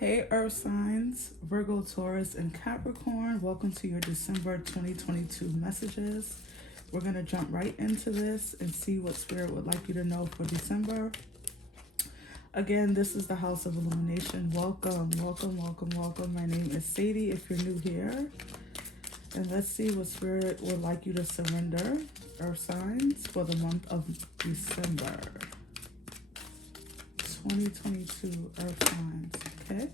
Hey Earth signs, Virgo, Taurus, and Capricorn. Welcome to your December 2022 messages. We're going to jump right into this and see what Spirit would like you to know for December. Again, this is the House of Illumination. Welcome, welcome, welcome, welcome. My name is Sadie if you're new here. And let's see what Spirit would like you to surrender, Earth signs, for the month of December 2022 Earth signs. Okay.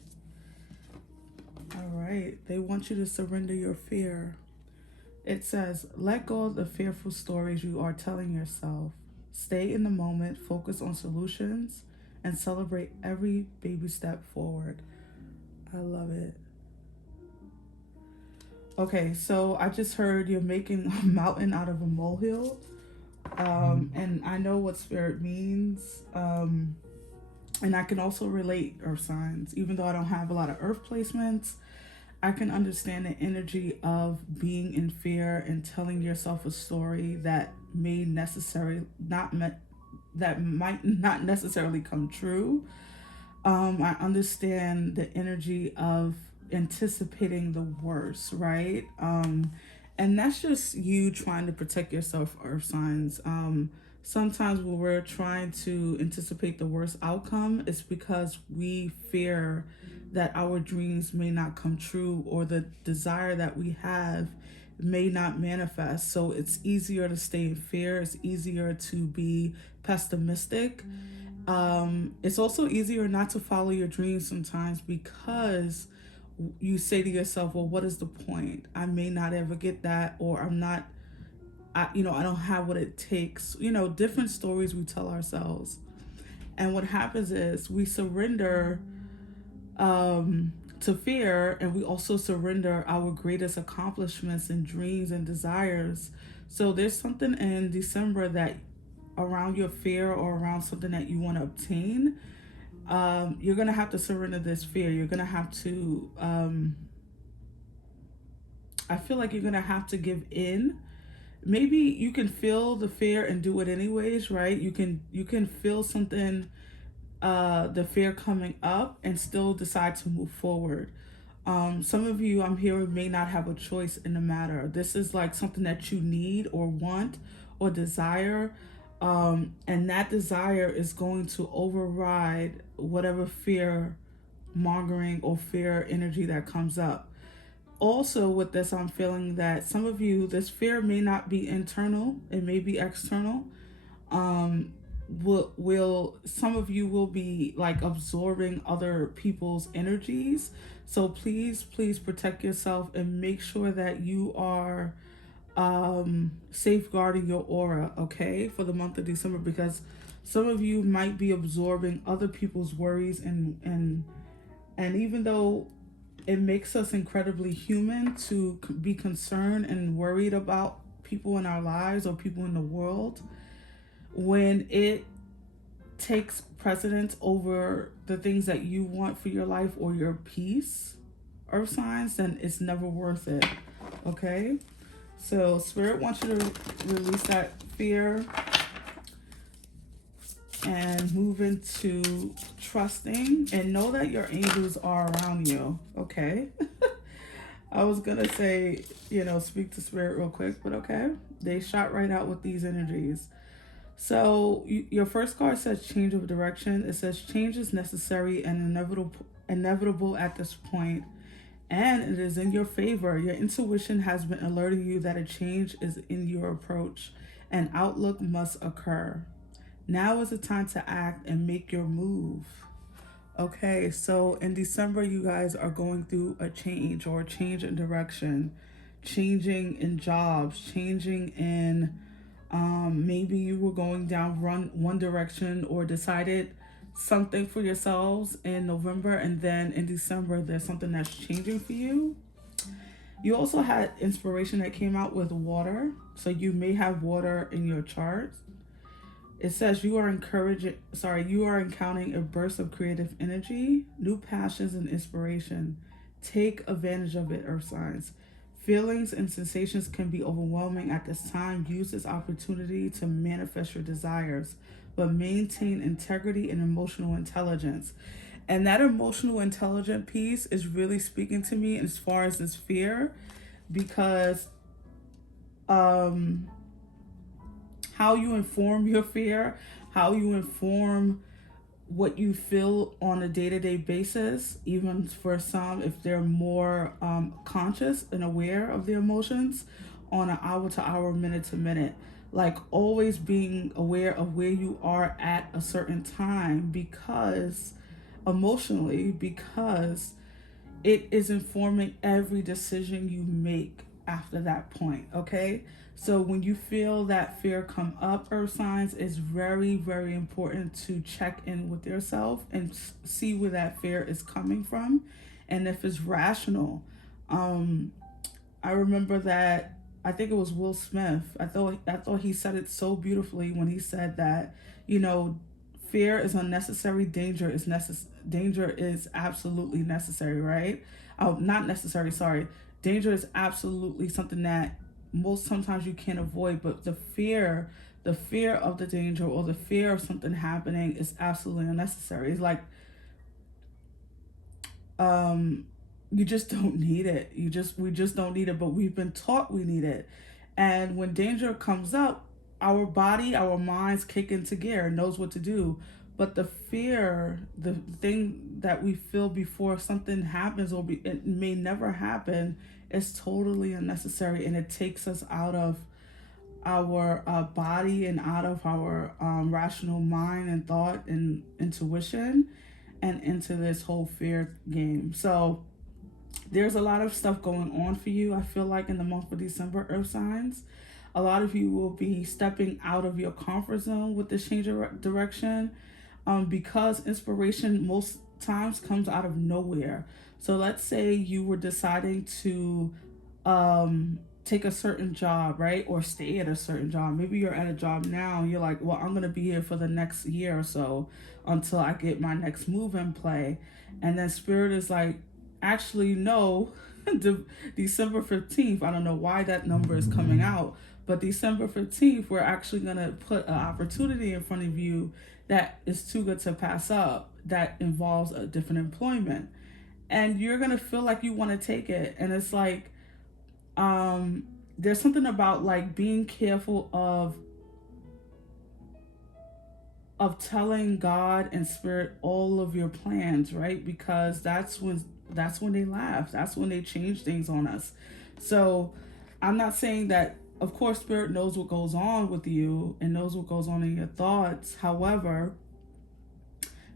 All right. They want you to surrender your fear. It says, let go of the fearful stories you are telling yourself. Stay in the moment, focus on solutions, and celebrate every baby step forward. I love it. Okay, so I just heard you're making a mountain out of a molehill. And I know what Spirit means. And I can also relate Earth signs. Even though I don't have a lot of Earth placements, I can understand the energy of being in fear and telling yourself a story that might not necessarily come true. I understand the energy of anticipating the worst, right? And that's just you trying to protect yourself, Earth signs. Sometimes when we're trying to anticipate the worst outcome, it's because we fear that our dreams may not come true or the desire that we have may not manifest. So it's easier to stay in fear. It's easier to be pessimistic. It's also easier not to follow your dreams sometimes because you say to yourself, well, what is the point? I may not ever get that, or I don't have what it takes. Different stories we tell ourselves. And what happens is we surrender to fear, and we also surrender our greatest accomplishments and dreams and desires. So there's something in December that around your fear or around something that you want to obtain, you're going to have to surrender this fear. You're going to have to, I feel like you're going to have to give in. Maybe you can feel the fear and do it anyways, right? You can feel something, the fear coming up and still decide to move forward. Some of you I'm hearing may not have a choice in the matter. This is like something that you need or want or desire. And that desire is going to override whatever fear mongering or fear energy that comes up. Also with this, I'm feeling that some of you, this fear may not be internal, it may be external. Some of you will be like absorbing other people's energies. So please protect yourself and make sure that you are safeguarding your aura, okay, for the month of December, because some of you might be absorbing other people's worries, and even though it makes us incredibly human to be concerned and worried about people in our lives or people in the world, when it takes precedence over the things that you want for your life or your peace, Earth signs, then it's never worth it, okay? So Spirit wants you to release that fear and move into trusting and know that your angels are around you, okay? I was gonna say, speak to Spirit real quick, but okay. They shot right out with these energies. So your first card says change of direction. It says change is necessary and inevitable at this point, and it is in your favor. Your intuition has been alerting you that a change is in your approach. An outlook must occur. Now is the time to act and make your move. Okay, so in December, you guys are going through a change or a change in direction, changing in jobs, changing in, maybe you were going down one direction or decided something for yourselves in November, and then in December, there's something that's changing for you. You also had inspiration that came out with water, so you may have water in your chart. It says you are encountering a burst of creative energy, new passions, and inspiration. Take advantage of it, Earth signs. Feelings and sensations can be overwhelming at this time. Use this opportunity to manifest your desires, but maintain integrity and emotional intelligence. And that emotional intelligent piece is really speaking to me as far as this fear, because how you inform your fear, how you inform what you feel on a day-to-day basis, even for some, if they're more conscious and aware of their emotions on an hour to hour, minute to minute, like always being aware of where you are at a certain time, because emotionally, because it is informing every decision you make after that point. Okay, so when you feel that fear come up, earth signs, it's very, very important to check in with yourself and see where that fear is coming from, and if it's rational. I remember that, I think it was Will Smith. I thought he said it so beautifully when he said that, you know, fear is unnecessary, danger is absolutely necessary, right? Oh, not necessary, sorry. Danger is absolutely something that most sometimes you can't avoid, but the fear of the danger or the fear of something happening is absolutely unnecessary. It's like you just don't need it. We just don't need it, but we've been taught we need it. And when danger comes up, our body, our minds kick into gear, knows what to do. But the fear, the thing that we feel before something happens, or it may never happen, is totally unnecessary, and it takes us out of our body and out of our rational mind and thought and intuition, and into this whole fear game. So there's a lot of stuff going on for you, I feel like, in the month of December, earth signs. A lot of you will be stepping out of your comfort zone with this change of direction, because inspiration most times comes out of nowhere. So let's say you were deciding to take a certain job, right? Or stay at a certain job. Maybe you're at a job now and you're like, well, I'm going to be here for the next year or so until I get my next move in play. And then Spirit is like, actually, no, December 15th, I don't know why that number is coming out, but December 15th, we're actually going to put an opportunity in front of you that is too good to pass up, that involves a different employment. And you're going to feel like you want to take it. And it's like, there's something about like being careful of telling God and Spirit all of your plans, right? Because that's when they laugh. That's when they change things on us. So I'm not saying that, of course, Spirit knows what goes on with you and knows what goes on in your thoughts. However,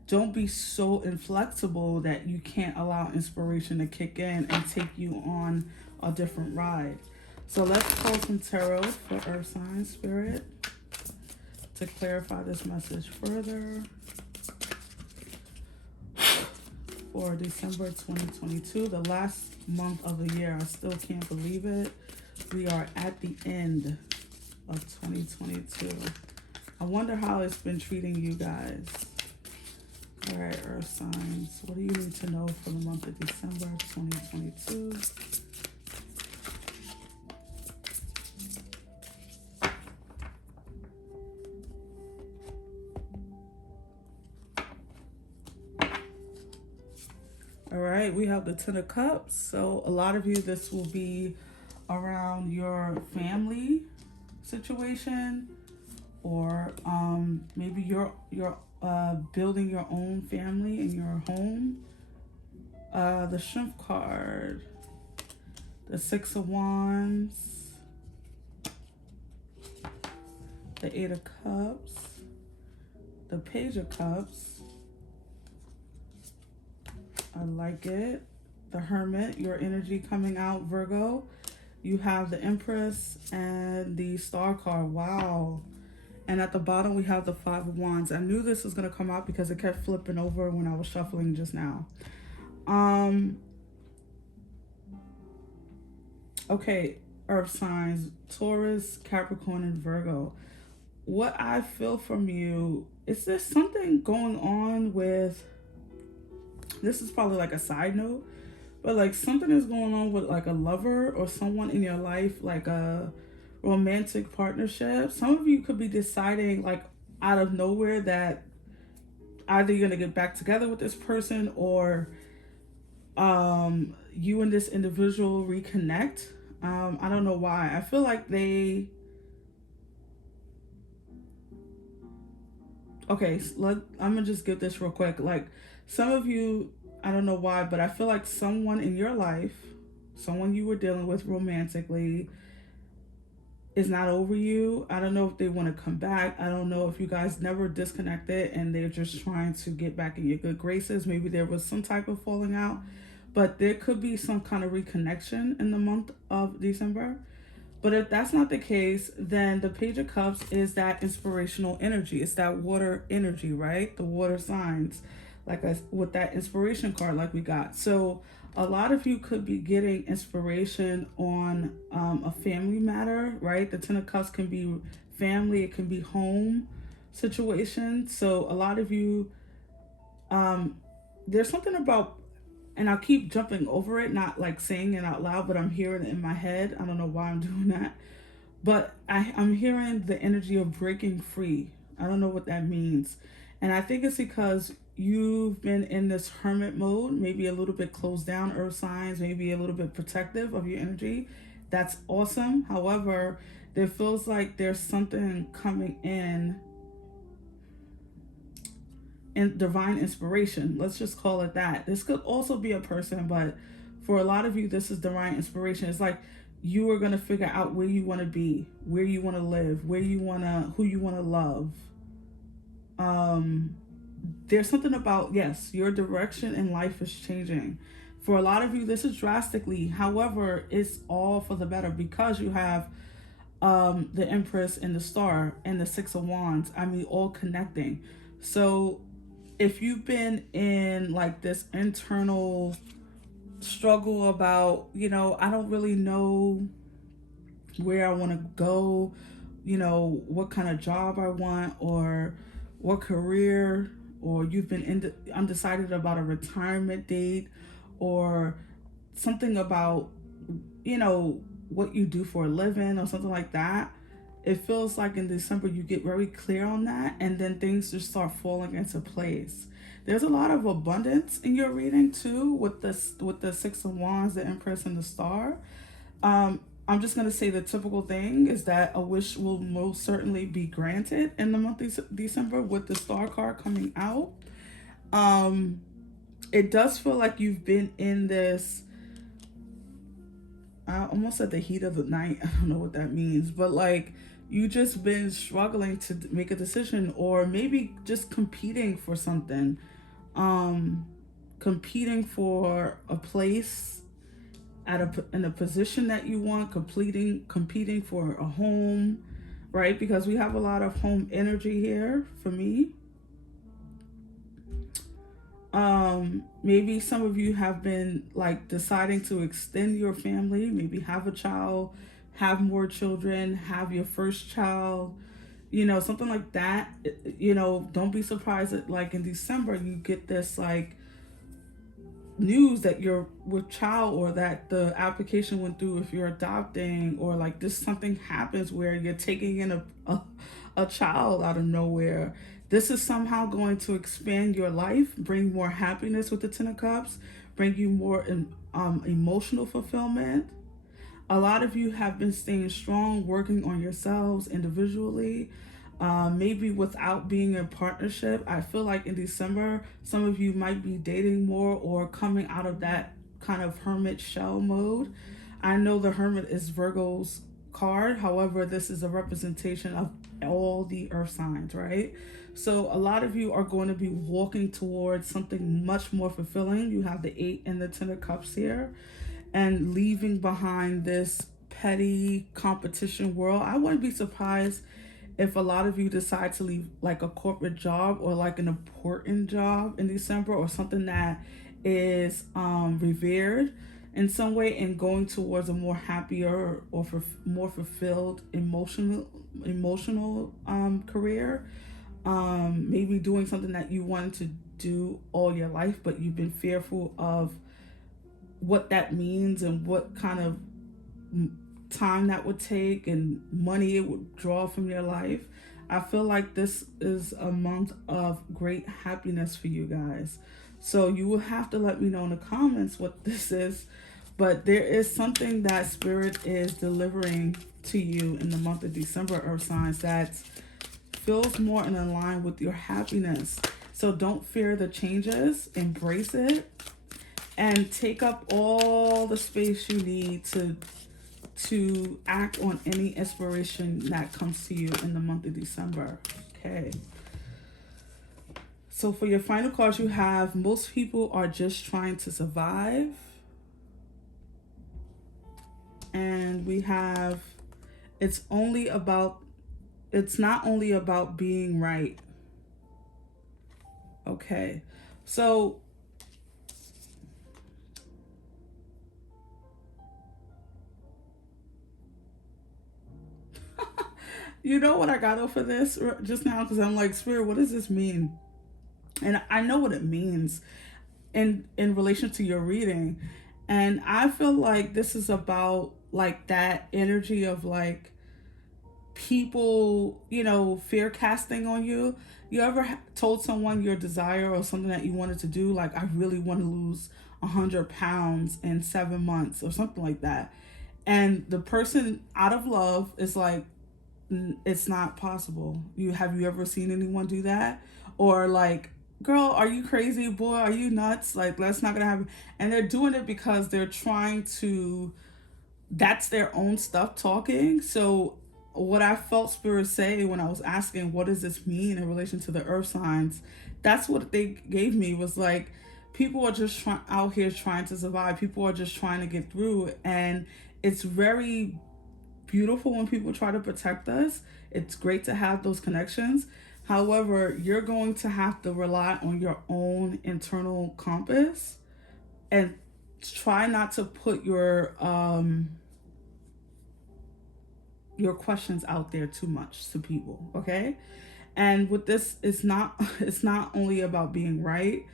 don't be so inflexible that you can't allow inspiration to kick in and take you on a different ride. So let's pull some tarot for earth signs, Spirit, to clarify this message further for December 2022, the last month of the year. I still can't believe it. We are at the end of 2022. I wonder how it's been treating you guys. All right, earth signs, what do you need to know for the month of December 2022? All right, we have the Ten of Cups. So a lot of you, this will be around your family situation, or maybe you're building your own family in your home. The Strength card, the Six of Wands, the Eight of Cups, the Page of Cups. I like it. The Hermit, your energy coming out, Virgo. You have the Empress and the Star card. Wow. And at the bottom, we have the Five of Wands. I knew this was going to come out because it kept flipping over when I was shuffling just now. Okay, earth signs, Taurus, Capricorn, and Virgo. What I feel from you, is there something going on with, this is probably like a side note, but like something is going on with like a lover or someone in your life, like a romantic partnership. Some of you could be deciding like out of nowhere that either you're going to get back together with this person, or you and this individual reconnect. I don't know why. I feel like they... Okay, I'm gonna just give this real quick. Like, some of you, I don't know why, but I feel like someone in your life, someone you were dealing with romantically, is not over you. I don't know if they want to come back. I don't know if you guys never disconnected and they're just trying to get back in your good graces. Maybe there was some type of falling out, but there could be some kind of reconnection in the month of December. But if that's not the case, then the Page of Cups is that inspirational energy. It's that water energy, right? The water signs, like with that inspiration card like we got. So a lot of you could be getting inspiration on a family matter, right? The Ten of Cups can be family. It can be home situation. So a lot of you, there's something about... And I'll keep jumping over it, not like saying it out loud, but I'm hearing it in my head. I don't know why I'm doing that. But I'm hearing the energy of breaking free. I don't know what that means. And I think it's because you've been in this hermit mode, maybe a little bit closed down, earth signs, maybe a little bit protective of your energy. That's awesome. However, there feels like there's something coming in and divine inspiration. Let's just call it that. This could also be a person, but for a lot of you, this is divine inspiration. It's like you are going to figure out where you want to be, where you want to live, who you want to love. There's something about, yes, your direction in life is changing. For a lot of you, this is drastically. However, it's all for the better because you have the Empress and the Star and the Six of Wands. I mean, all connecting. So if you've been in like this internal struggle about, I don't really know where I want to go, what kind of job I want, or what career, or you've been undecided about a retirement date, or something about, what you do for a living or something like that. It feels like in December you get very clear on that, and then things just start falling into place. There's a lot of abundance in your reading too, with the Six of Wands, the Empress, and the Star. I'm just gonna say the typical thing is that a wish will most certainly be granted in the month of December with the Star card coming out. It does feel like you've been in this... I almost said the heat of the night. I don't know what that means, but like you just been struggling to make a decision, or maybe just competing for something, competing for a place in a position that you want, competing for a home, right? Because we have a lot of home energy here for me. Maybe some of you have been like deciding to extend your family, maybe have a child, have more children, have your first child, something like that. Don't be surprised that like in December you get this like news that you're with child, or that the application went through if you're adopting, or like this something happens where you're taking in a child out of nowhere. This is somehow going to expand your life, bring more happiness with the Ten of Cups, bring you more emotional fulfillment. A lot of you have been staying strong, working on yourselves individually, maybe without being in partnership. I feel like in December, some of you might be dating more or coming out of that kind of hermit shell mode. I know the Hermit is Virgo's card. However, this is a representation of all the earth signs, right? So a lot of you are going to be walking towards something much more fulfilling. You have the 8 and the 10 of Cups here, and leaving behind this petty competition world. I wouldn't be surprised if a lot of you decide to leave like a corporate job or like an important job in December, or something that is revered in some way, and going towards a more happier or more fulfilled emotional career. Maybe doing something that you wanted to do all your life, but you've been fearful of what that means and what kind of time that would take and money it would draw from your life. I feel like this is a month of great happiness for you guys. So you will have to let me know in the comments what this is. But there is something that Spirit is delivering to you in the month of December, Earth signs, that feels more in line with your happiness. So don't fear the changes, embrace it, and take up all the space you need to act on any inspiration that comes to you in the month of December. Okay. So for your final cards, you have most people are just trying to survive. And we have it's not only about being right. Okay. So you know what I got off of this just now? Because I'm like, Spirit, what does this mean? And I know what it means in relation to your reading. And I feel like this is about like that energy of like people, fear casting on you. You ever told someone your desire or something that you wanted to do? Like, I really want to lose 100 pounds in 7 months or something like that. And the person out of love is like, it's not possible. Have you ever seen anyone do that? Or like, girl, are you crazy? Boy, are you nuts? Like, that's not gonna happen. And they're doing it because they're trying to, that's their own stuff talking. So what I felt Spirit say when I was asking what does this mean in relation to the earth signs, that's what they gave me, was like, people are just out here trying to survive. People are just trying to get through. And it's very beautiful when people try to protect us. It's great to have those connections. However, you're going to have to rely on your own internal compass and try not to put your questions out there too much to people, okay? And with this, it's not only about being right.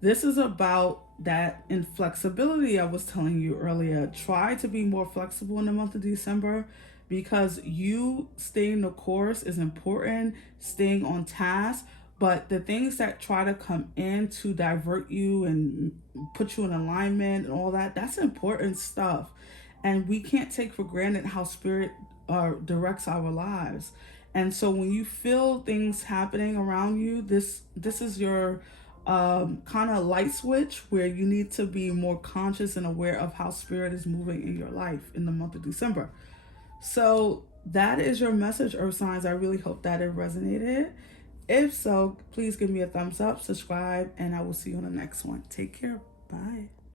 This is about that inflexibility I was telling you earlier. Try to be more flexible in the month of December, because you staying the course is important, staying on task. But the things that try to come in to divert you and put you in alignment and all that, that's important stuff. And we can't take for granted how Spirit directs our lives. And so when you feel things happening around you, this is your kind of light switch where you need to be more conscious and aware of how Spirit is moving in your life in the month of December. So that is your message, Earth signs. I really hope that it resonated. If so, please give me a thumbs up, subscribe, and I will see you on the next one. Take care. Bye.